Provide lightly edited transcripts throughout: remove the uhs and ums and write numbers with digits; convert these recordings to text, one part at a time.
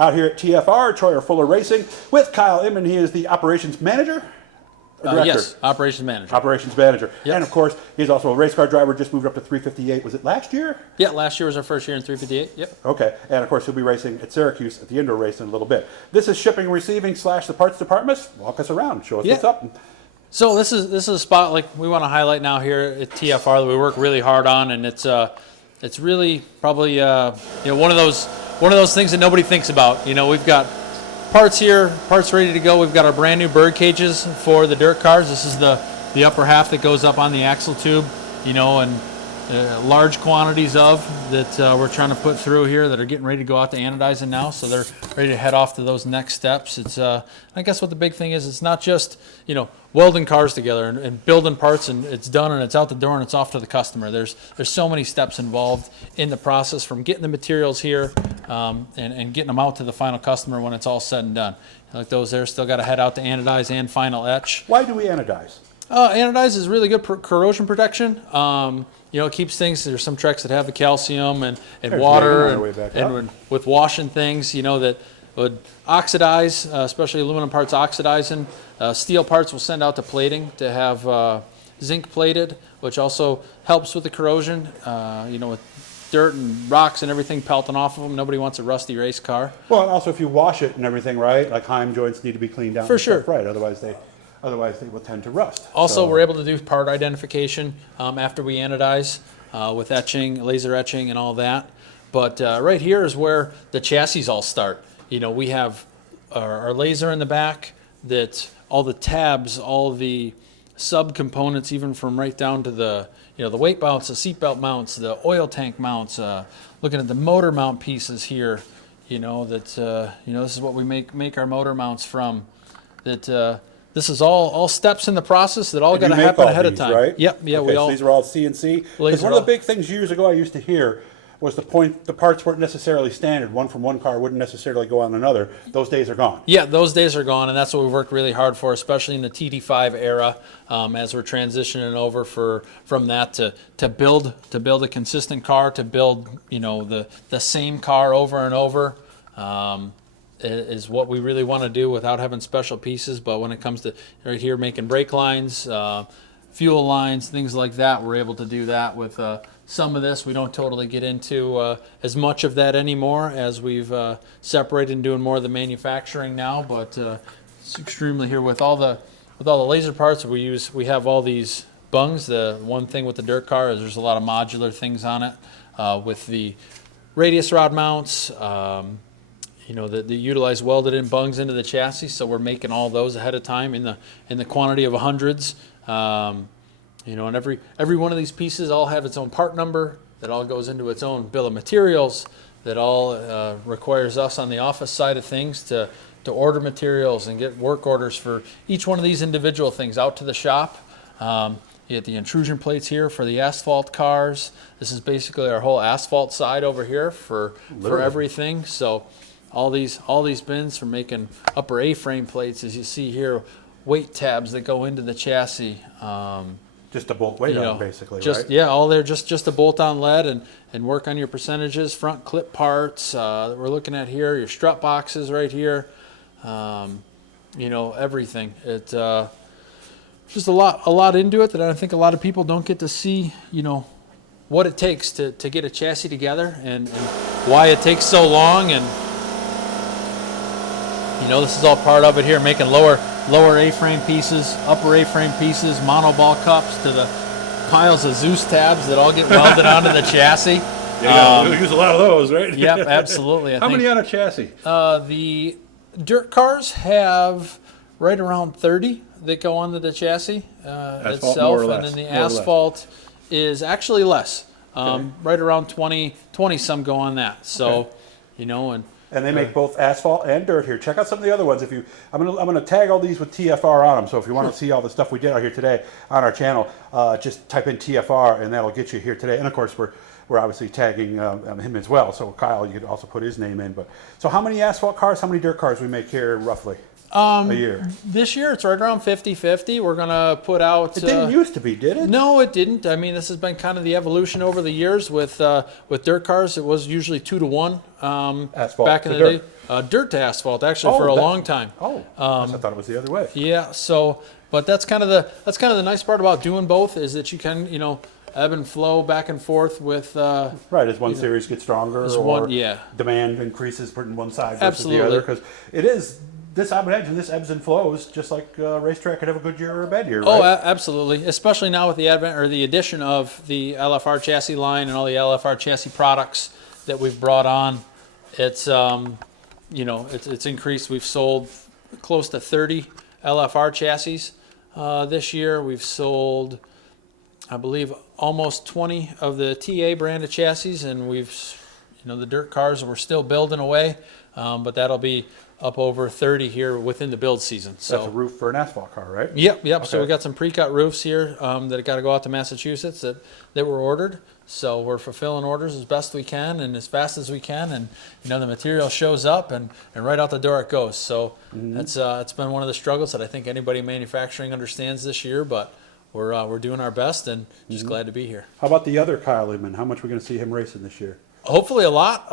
out here at TFR, Troyer Fuller Racing, with Kyle Inman. He is the operations manager. Yes, operations manager. Operations manager. Yep. And of course, he's also a race car driver, just moved up to 358. Was it last year? Yeah, last year was our first year in 358. Yep. Okay. And of course, he'll be racing at Syracuse at the indoor race in a little bit. This is shipping and receiving / the parts department. Walk us around. Show us what's up. So this is a spot like we want to highlight now here at TFR that we work really hard on, and it's really probably one of those things that nobody thinks about. We've got parts here, parts ready to go. We've got our brand new bird cages for the dirt cars. This is the upper half that goes up on the axle tube, and large quantities of that we're trying to put through here that are getting ready to go out to anodizing now. So they're ready to head off to those next steps. It's I guess what the big thing is, it's not just welding cars together and building parts and it's done and it's out the door and it's off to the customer. There's so many steps involved in the process, from getting the materials here and getting them out to the final customer when it's all said and done. Like those there still got to head out to anodize and final etch. Why do we anodize? Anodize is really good corrosion protection. It keeps things. There's some Trex that have the calcium and water and with washing things, that would oxidize, especially aluminum parts oxidizing. Steel parts will send out to plating to have zinc plated, which also helps with the corrosion. With dirt and rocks and everything pelting off of them, nobody wants a rusty race car. Well, and also if you wash it and everything, right? Like Heim joints need to be cleaned out. For sure. Right. Otherwise they will tend to rust. Also, we're able to do part identification after we anodize with etching, laser etching, and all that. But right here is where the chassis all start. We have our laser in the back, that all the tabs, all the subcomponents, even from right down to the the weight mounts, the seatbelt mounts, the oil tank mounts. Looking at the motor mount pieces here, this is what we make our motor mounts from. That. This is all steps in the process that all got to happen ahead of time. Right? Yep. Yeah. Okay, so these are all CNC. Because one of the big things years ago I used to hear was the parts weren't necessarily standard. One from one car wouldn't necessarily go on another. Those days are gone. Yeah, those days are gone, and that's what we've worked really hard for, especially in the TD5 era, as we're transitioning over from that to build a consistent car, to build the same car over and over. Is what we really want to do without having special pieces. But when it comes to right here making brake lines, fuel lines, things like that, we're able to do that with some of this. We don't totally get into as much of that anymore, as we've separated and doing more of the manufacturing now. But it's extremely here with all the laser parts we have all these bungs. The one thing with the dirt car is there's a lot of modular things on it with the radius rod mounts. That utilize welded-in bungs into the chassis, so we're making all those ahead of time in the quantity of hundreds. And every one of these pieces all have its own part number that all goes into its own bill of materials. That all requires us on the office side of things to order materials and get work orders for each one of these individual things out to the shop. You get the intrusion plates here for the asphalt cars. This is basically our whole asphalt side over here for everything. So. All these bins for making upper A-frame plates, as you see here, weight tabs that go into the chassis. Just a bolt weight on, basically, right? Yeah, all there, just a bolt-on lead and work on your percentages, front clip parts that we're looking at here, your strut boxes right here, everything. It's just a lot into it that I think a lot of people don't get to see, what it takes to get a chassis together and why it takes so long. And this is all part of it here, making lower A-frame pieces, upper A-frame pieces, monoball cups to the piles of Zeus tabs that all get welded onto the chassis. Yeah, we use a lot of those, right? Yep, absolutely. How many on a chassis? The dirt cars have right around 30 that go onto the chassis itself, and then the asphalt is actually less. Right around 20 some go on that. So, And they make both asphalt and dirt here. Check out some of the other ones. I'm gonna tag all these with TFR on them. So if you want to see all the stuff we did out here today on our channel, just type in TFR and that'll get you here today. And of course we're obviously tagging him as well. So Kyle, you could also put his name in. But so how many asphalt cars, how many dirt cars we make here roughly? A year. This year it's right around 50-50. We're gonna put out. It didn't used to be, did it? No, it didn't. I mean, this has been kind of the evolution over the years with dirt cars. It was usually 2 to 1 asphalt back in the day. dirt to asphalt actually for a long time. I thought it was the other way. Yeah. So, but that's kind of the nice part about doing both is that you can ebb and flow back and forth with. Right, as one series gets stronger or yeah. demand increases putting one side versus Absolutely. the other, because it is. This, I would imagine, this ebbs and flows, just like a racetrack could have a good year or a bad year, right? Oh, absolutely. Especially now with the advent or the addition of the LFR chassis line and all the LFR chassis products that we've brought on. It's it's increased. We've sold close to 30 LFR chassis this year. We've sold, I believe, almost 20 of the TA brand of chassis, and we've, the dirt cars we're still building away, but that'll be up over 30 here within the build season. So that's a roof for an asphalt car, right? Yep. Okay. So we got some pre-cut roofs here that got to go out to Massachusetts that were ordered. So we're fulfilling orders as best we can and as fast as we can, and the material shows up and right out the door it goes. So it's been one of the struggles that I think anybody in manufacturing understands this year, but we're doing our best and just glad to be here. How about the other Kyle Inman? How much are we going to see him racing this year? Hopefully a lot.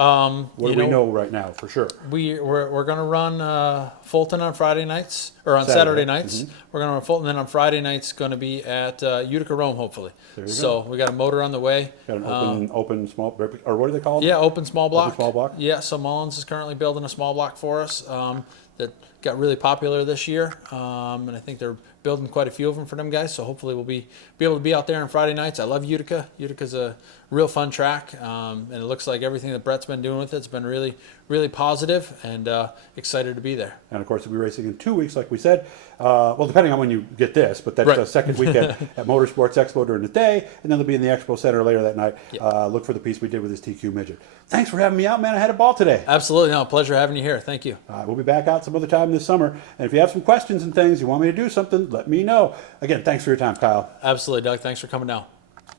What do we know right now for sure? We're going to run Fulton on Friday nights or on Saturday nights. We're going to run Fulton, then on Friday nights going to be at Utica Rome hopefully. So we got a motor on the way. Got an open small, or what do they call it? Yeah, open small block. Open small block. Yeah, so Mullins is currently building a small block for us that got really popular this year, and I think they're building quite a few of them for them guys. So hopefully we'll be able to be out there on Friday nights. I love Utica. Utica's a real fun track, and it looks like everything that Brett's been doing with it's been really, really positive, and excited to be there. And of course, we'll be racing in 2 weeks, like we said. Well, depending on when you get this, but that's the second weekend at Motorsports Expo during the day, and then they'll be in the Expo Center later that night. Yep. Look for the piece we did with this TQ midget. Thanks for having me out, man. I had a ball today. Absolutely. No, pleasure having you here. Thank you. We'll be back out some other time this summer. And if you have some questions and things, you want me to do something, let me know. Again, thanks for your time, Kyle. Absolutely, Doug. Thanks for coming down.